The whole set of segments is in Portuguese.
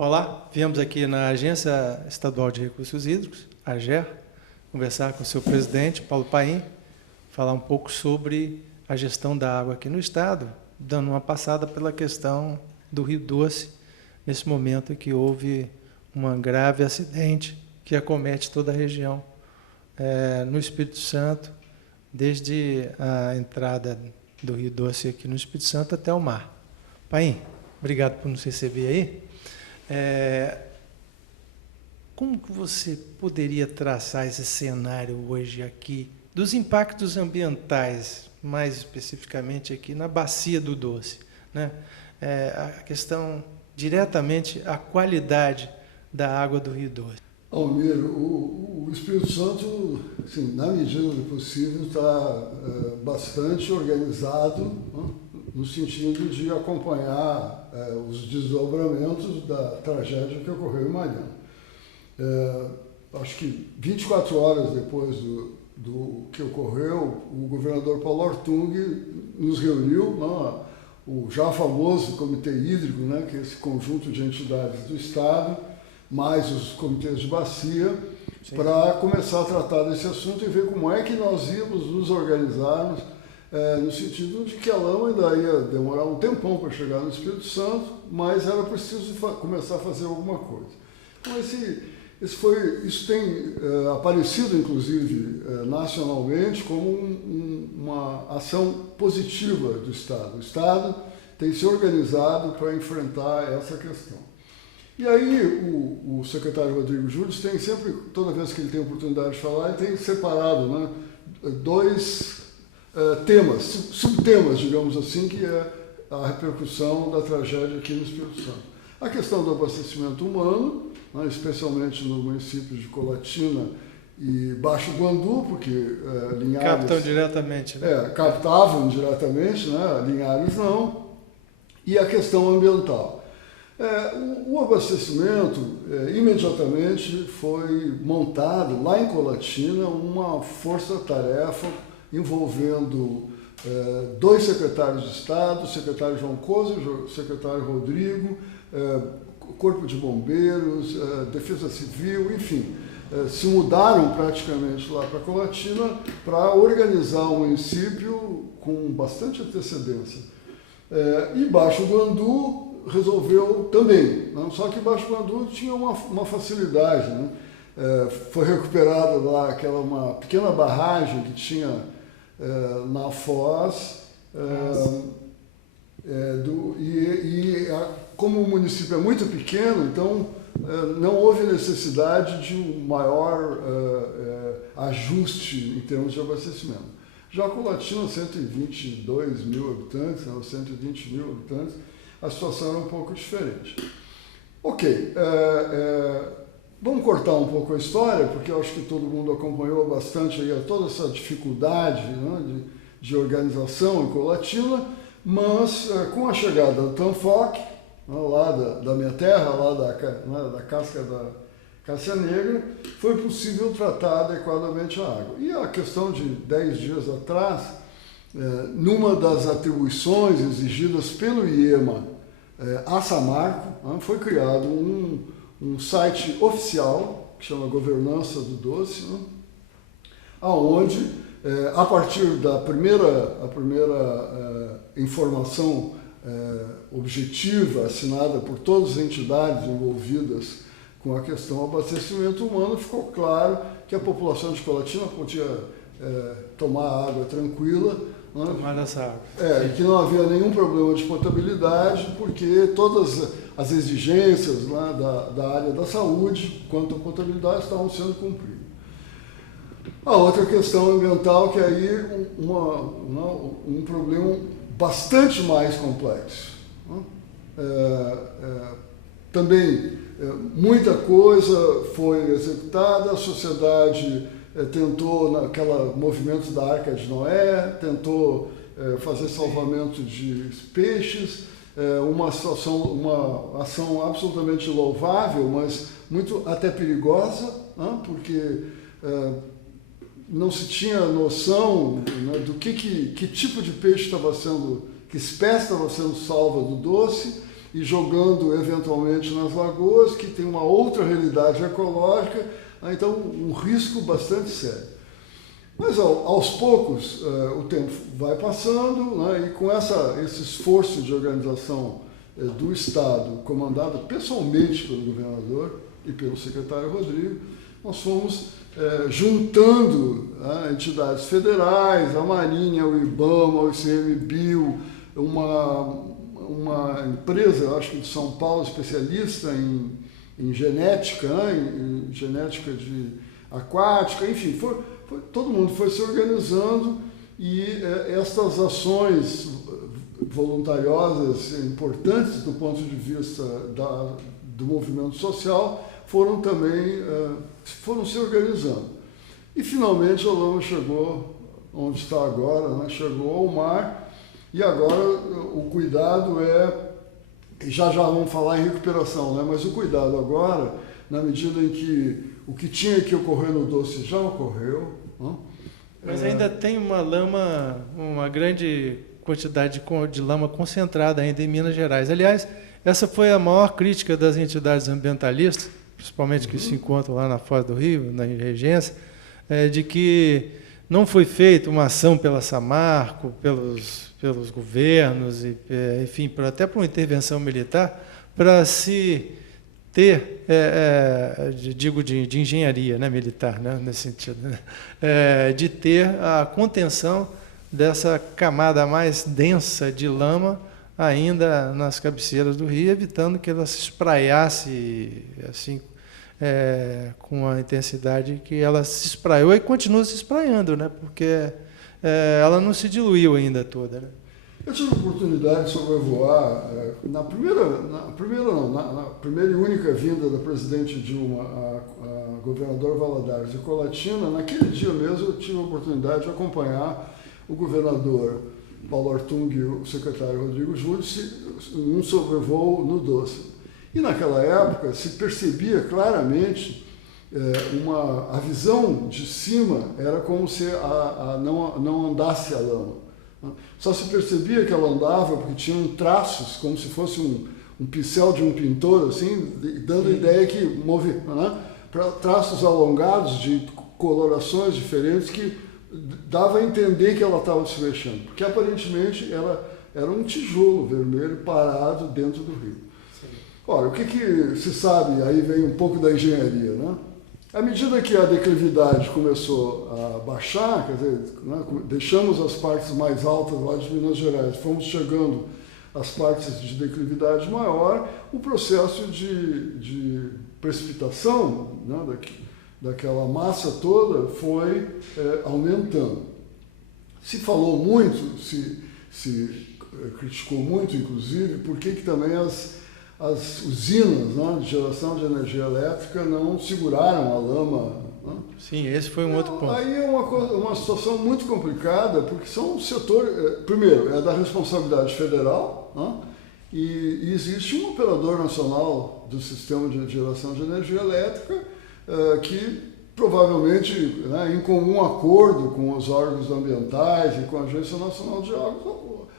Olá, viemos aqui na Agência Estadual de Recursos Hídricos, AGER, conversar com o seu presidente, Paulo Paim, falar um pouco sobre a gestão da água aqui no Estado, dando uma passada pela questão do Rio Doce, nesse momento em que houve um grave acidente que acomete toda a região no Espírito Santo, desde a entrada do Rio Doce aqui no Espírito Santo até o mar. Paim, obrigado por nos receber aí. Como que você poderia traçar esse cenário hoje aqui, dos impactos ambientais, mais especificamente aqui na Bacia do Doce, né? A questão diretamente a qualidade da água do Rio Doce. Almir, o Espírito Santo, assim, na medida do possível, está bastante organizado, né, no sentido de acompanhar os desdobramentos da tragédia que ocorreu em Mariana. Acho que 24 horas depois do que ocorreu, o governador Paulo Ortung nos reuniu, né, o já famoso Comitê Hídrico, né, que é esse conjunto de entidades do Estado, mais os comitês de bacia, para começar a tratar desse assunto e ver como é que nós íamos nos organizarmos, no sentido de que a lama ainda ia demorar um tempão para chegar no Espírito Santo, mas era preciso começar a fazer alguma coisa. Então, isso tem aparecido, inclusive, nacionalmente, como uma ação positiva do Estado. O Estado tem se organizado para enfrentar essa questão. E aí o secretário Rodrigo Júlio tem sempre, toda vez que ele tem oportunidade de falar, ele tem separado, né, dois temas, subtemas, digamos assim, que é a repercussão da tragédia aqui no Espírito Santo. A questão do abastecimento humano, né, especialmente no município de Colatina e Baixo Guandu, porque Linhares... Captam diretamente, né? Captavam diretamente, né, Linhares não. E a questão ambiental. O abastecimento, imediatamente foi montado lá em Colatina uma força-tarefa envolvendo dois secretários de Estado, o secretário João Couso e o secretário Rodrigo, Corpo de Bombeiros, Defesa Civil, enfim, se mudaram praticamente lá para Colatina para organizar o município com bastante antecedência. E Baixo Guandu resolveu também, né? Só que Baixo Guandu tinha uma facilidade, né? Foi recuperada lá uma pequena barragem que tinha na Foz, como o município é muito pequeno, então não houve necessidade de um maior ajuste em termos de abastecimento. Já Colatina, 122 mil habitantes, né, 120 mil habitantes, a situação era um pouco diferente. Ok, vamos cortar um pouco a história, porque eu acho que todo mundo acompanhou bastante aí toda essa dificuldade, né, de organização em Colatina, mas com a chegada do Tanfoc, né, lá da minha terra, lá da casca da Cássia Negra, foi possível tratar adequadamente a água. E a questão de 10 dias atrás, numa das atribuições exigidas pelo IEMA a Samarco, né, foi criado um site oficial, que chama Governança do Doce, né, onde, a partir da primeira informação objetiva, assinada por todas as entidades envolvidas com a questão do abastecimento humano, ficou claro que a população de Colatina podia tomar água tranquila, né? Tomar essa água. Que não havia nenhum problema de potabilidade, porque todas as exigências lá da área da saúde quanto à potabilidade estavam sendo cumpridas. A outra questão ambiental, que aí um problema bastante mais complexo, né? Também muita coisa foi executada, a sociedade tentou, naquela movimento da Arca de Noé, tentou fazer salvamento de peixes, uma ação absolutamente louvável, mas muito até perigosa, né? Porque não se tinha noção, né, do que tipo de peixe estava sendo, que espécie estava sendo salva do doce e jogando eventualmente nas lagoas, que tem uma outra realidade ecológica, né? Então um risco bastante sério. Mas aos poucos o tempo vai passando, né, e com esse esforço de organização do Estado, comandado pessoalmente pelo governador e pelo secretário Rodrigo, nós fomos juntando entidades federais, a Marinha, o IBAMA, o ICMBio, uma empresa, eu acho que de São Paulo, especialista em genética, né, em genética aquática, enfim, todo mundo foi se organizando e estas ações voluntariosas importantes do ponto de vista do movimento social foram também se organizando. E finalmente a lama chegou onde está agora, né? Chegou ao mar, e agora o cuidado já vamos falar em recuperação, né? Mas o cuidado agora, na medida em que o que tinha que ocorrer no doce já ocorreu, né? Mas ainda tem uma grande quantidade de lama concentrada ainda em Minas Gerais. Aliás, essa foi a maior crítica das entidades ambientalistas, principalmente que se encontram lá na Foz do Rio, na regência, de que não foi feita uma ação pela Samarco, pelos governos, enfim, até por uma intervenção militar, para se ter, digo de engenharia, né, militar, né, nesse sentido, né, de ter a contenção dessa camada mais densa de lama ainda nas cabeceiras do rio, evitando que ela se espraiasse assim, com a intensidade que ela se espraiou e continua se espraiando, né, porque ela não se diluiu ainda toda, né? Eu tive a oportunidade de sobrevoar na primeira e única vinda da presidente Dilma a governador Valadares de Colatina. Naquele dia mesmo eu tive a oportunidade de acompanhar o governador Paulo Artung e o secretário Rodrigo Júlio num sobrevoo no Doce. E naquela época se percebia claramente a visão de cima era como se não andasse a lama. Só se percebia que ela andava porque tinham traços, como se fosse um pincel de um pintor, assim, dando a ideia que né, traços alongados de colorações diferentes que dava a entender que ela estava se mexendo, porque aparentemente ela era um tijolo vermelho parado dentro do rio. Sim. Ora, o que se sabe, aí vem um pouco da engenharia, né? À medida que a declividade começou a baixar, quer dizer, né, deixamos as partes mais altas lá de Minas Gerais, fomos chegando às partes de declividade maior, o processo de precipitação, né, daquela massa toda foi aumentando. Se falou muito, se criticou muito, inclusive, por que também as usinas, né, de geração de energia elétrica não seguraram a lama. Né? Sim, esse foi um outro ponto. Aí é uma situação muito complicada, porque são um setor, primeiro, é da responsabilidade federal, né? E existe um operador nacional do sistema de geração de energia elétrica que provavelmente, né, em comum acordo com os órgãos ambientais e com a Agência Nacional de Águas,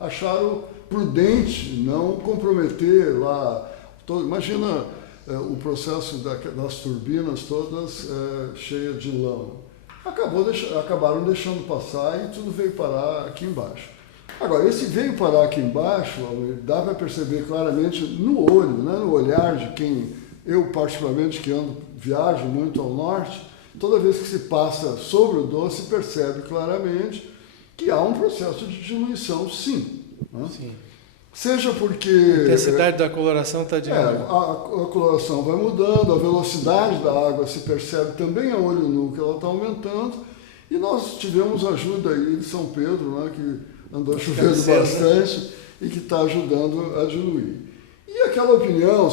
acharam prudente não comprometer lá. Imagina o processo das turbinas todas cheias de lama. Acabaram deixando passar e tudo veio parar aqui embaixo. Agora, esse veio parar aqui embaixo, dá para perceber claramente no olho, né, no olhar de quem, eu particularmente que viajo muito ao norte, toda vez que se passa sobre o Doce, percebe claramente que há um processo de diluição, sim. Né? Sim. Seja porque a intensidade da coloração está diminuindo. A coloração vai mudando, a velocidade da água se percebe também a olho nu que ela está aumentando, e nós tivemos ajuda aí de São Pedro, né, que andou chovendo bastante e que está ajudando a diluir. E aquela opinião,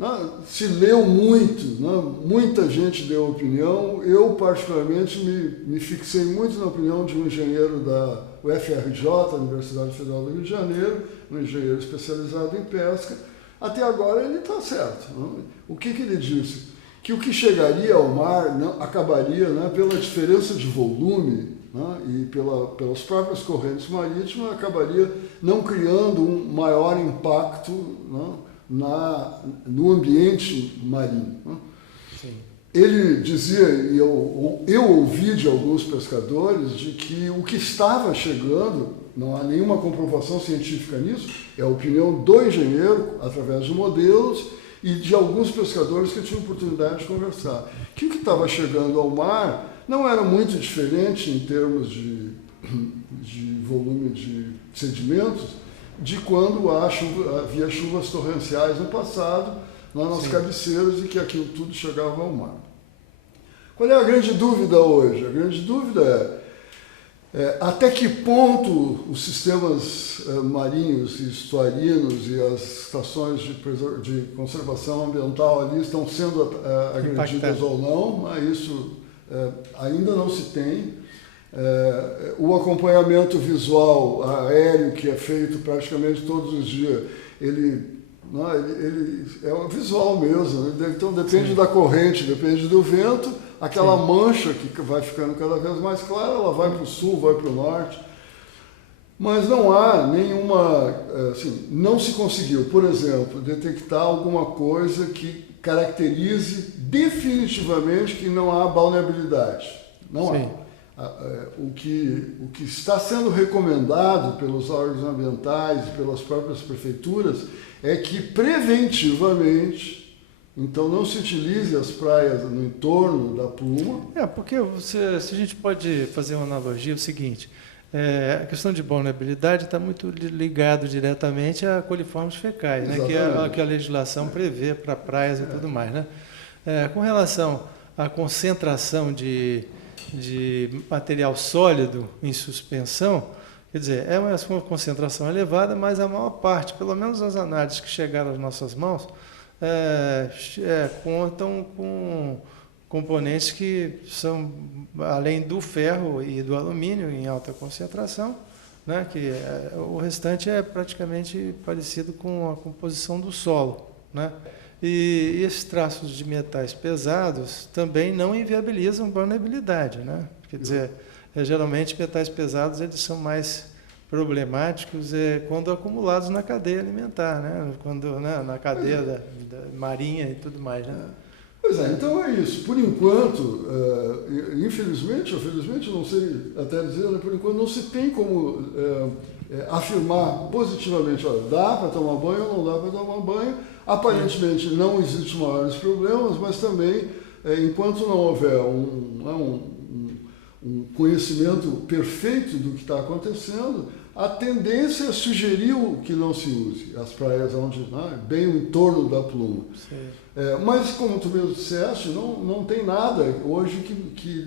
né, se leu muito, né, muita gente deu opinião. Eu, particularmente, me fixei muito na opinião de um engenheiro da UFRJ, Universidade Federal do Rio de Janeiro, um engenheiro especializado em pesca. Até agora ele está certo. Né? O que ele disse? Que o que chegaria ao mar não, acabaria, né, pela diferença de volume, né, e pelas próprias correntes marítimas, acabaria não criando um maior impacto, né, no ambiente marinho. Né? Sim. Ele dizia, e eu ouvi de alguns pescadores, de que o que estava chegando, não há nenhuma comprovação científica nisso, é a opinião do engenheiro, através de modelos, e de alguns pescadores que tinham oportunidade de conversar, que o que estava chegando ao mar não era muito diferente em termos de volume de sedimentos de quando havia chuvas torrenciais no passado, lá nas cabeceiras, e que aquilo tudo chegava ao mar. Qual é a grande dúvida hoje? A grande dúvida é até que ponto os sistemas marinhos e estuarinos e as estações de conservação ambiental ali estão sendo agredidas ou não, mas isso ainda não se tem. O acompanhamento visual aéreo, que é feito praticamente todos os dias, ele é o visual mesmo, né? Então depende da corrente, depende do vento, aquela mancha que vai ficando cada vez mais clara, ela vai para o sul, vai para o norte, mas não há nenhuma, assim, não se conseguiu, por exemplo, detectar alguma coisa que caracterize definitivamente que não há balneabilidade, não há. O que está sendo recomendado pelos órgãos ambientais e pelas próprias prefeituras é que preventivamente, então, não se utilize as praias no entorno da pluma. Porque se a gente pode fazer uma analogia, é o seguinte, a questão de vulnerabilidade está muito ligado diretamente a coliformes fecais, né, que a legislação prevê para praias e tudo mais. Né? Com relação à concentração de material sólido em suspensão, quer dizer, é uma concentração elevada, mas a maior parte, pelo menos as análises que chegaram às nossas mãos, contam com componentes que são, além do ferro e do alumínio, em alta concentração, né, que o restante é praticamente parecido com a composição do solo. Né? E esses traços de metais pesados também não inviabilizam vulnerabilidade, né? Quer dizer, geralmente metais pesados eles são mais problemáticos quando acumulados na cadeia alimentar, né? Quando, né, na cadeia da marinha e tudo mais. Né? Pois é, então é isso. Por enquanto, infelizmente, ou felizmente, não sei até dizer, né, por enquanto não se tem como afirmar positivamente, olha, dá para tomar banho ou não dá para tomar banho. Aparentemente não existem maiores problemas, mas também, enquanto não houver um conhecimento perfeito do que está acontecendo, a tendência é sugerir que não se use as praias onde, bem o entorno da pluma. Mas, como tu mesmo disseste, não tem nada hoje que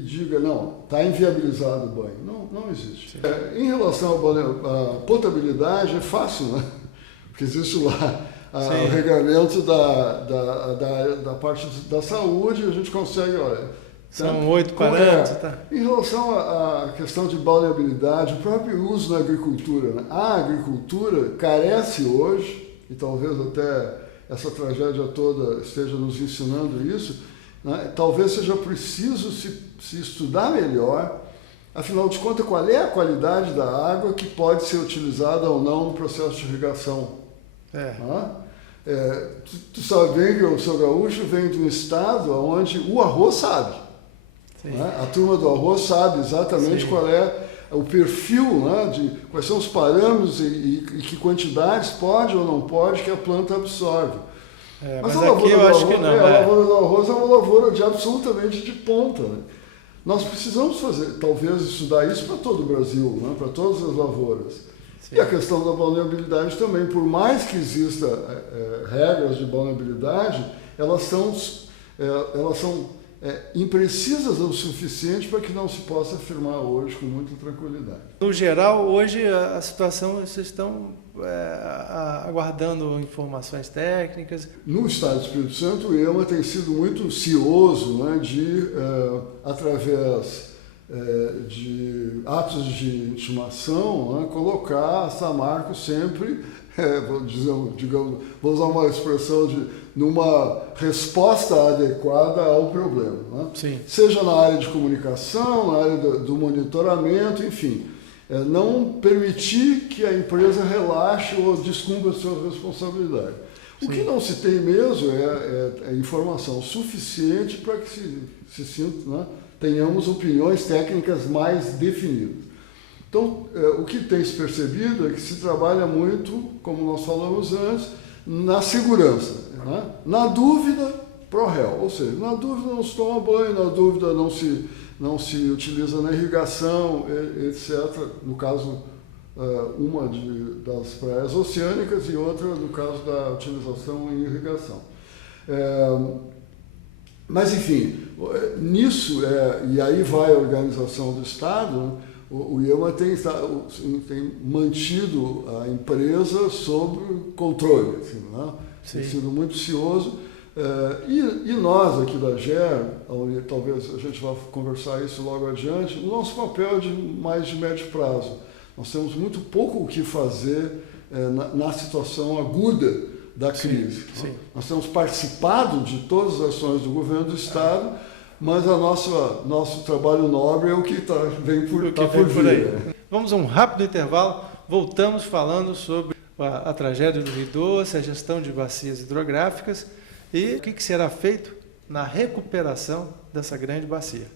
diga, não, está inviabilizado o banho. Não existe. Em relação à potabilidade, é fácil, né? Porque existe lá o regulamento da parte da saúde, a gente consegue, olha... São 8 parâmetros, tá? Em relação à questão de balneabilidade, o próprio uso na agricultura, né? A agricultura carece hoje, e talvez até essa tragédia toda esteja nos ensinando isso, né? Talvez seja preciso se estudar melhor, afinal de contas, qual é a qualidade da água que pode ser utilizada ou não no processo de irrigação. Tu sabe bem que o seu gaúcho vem de um estado onde o arroz sabe. Né? A turma do arroz sabe exatamente qual é o perfil, né, de quais são os parâmetros e que quantidades pode ou não pode que a planta absorve. Mas aqui eu acho que não. A lavoura do arroz é uma lavoura absolutamente de ponta. Né? Nós precisamos talvez estudar isso para todo o Brasil, né, para todas as lavouras. Sim. E a questão da vulnerabilidade também, por mais que exista regras de vulnerabilidade, elas são imprecisas o suficiente para que não se possa afirmar hoje com muita tranquilidade. No geral, hoje a situação, vocês estão aguardando informações técnicas? No Estado do Espírito Santo, o IEMA tem sido muito cioso, né, de, através de atos de intimação, né, colocar a Samarco sempre, vou usar uma expressão numa resposta adequada ao problema. Né? Sim. Seja na área de comunicação, na área do monitoramento, enfim. Não permitir que a empresa relaxe ou descumpra as suas responsabilidades. Sim. O que não se tem mesmo é informação suficiente para que se sinta, né, tenhamos opiniões técnicas mais definidas. Então, o que tem se percebido é que se trabalha muito, como nós falamos antes, na segurança. Né? Na dúvida, pro réu, ou seja, na dúvida não se toma banho, na dúvida não se utiliza na irrigação, etc. No caso, uma das praias oceânicas e outra no caso da utilização em irrigação. Mas, enfim, nisso, e aí vai a organização do Estado, né? O IEMA tem mantido a empresa sob controle, assim, né? Tem sido muito cioso. E nós aqui da GER, talvez a gente vá conversar isso logo adiante, o nosso papel é mais de médio prazo. Nós temos muito pouco o que fazer na situação aguda da crise. Sim. Nós temos participado de todas as ações do governo do Estado, mas nosso trabalho nobre é o que vem por vir. Vamos a um rápido intervalo, voltamos falando sobre a tragédia do Rio Doce, a gestão de bacias hidrográficas e o que será feito na recuperação dessa grande bacia.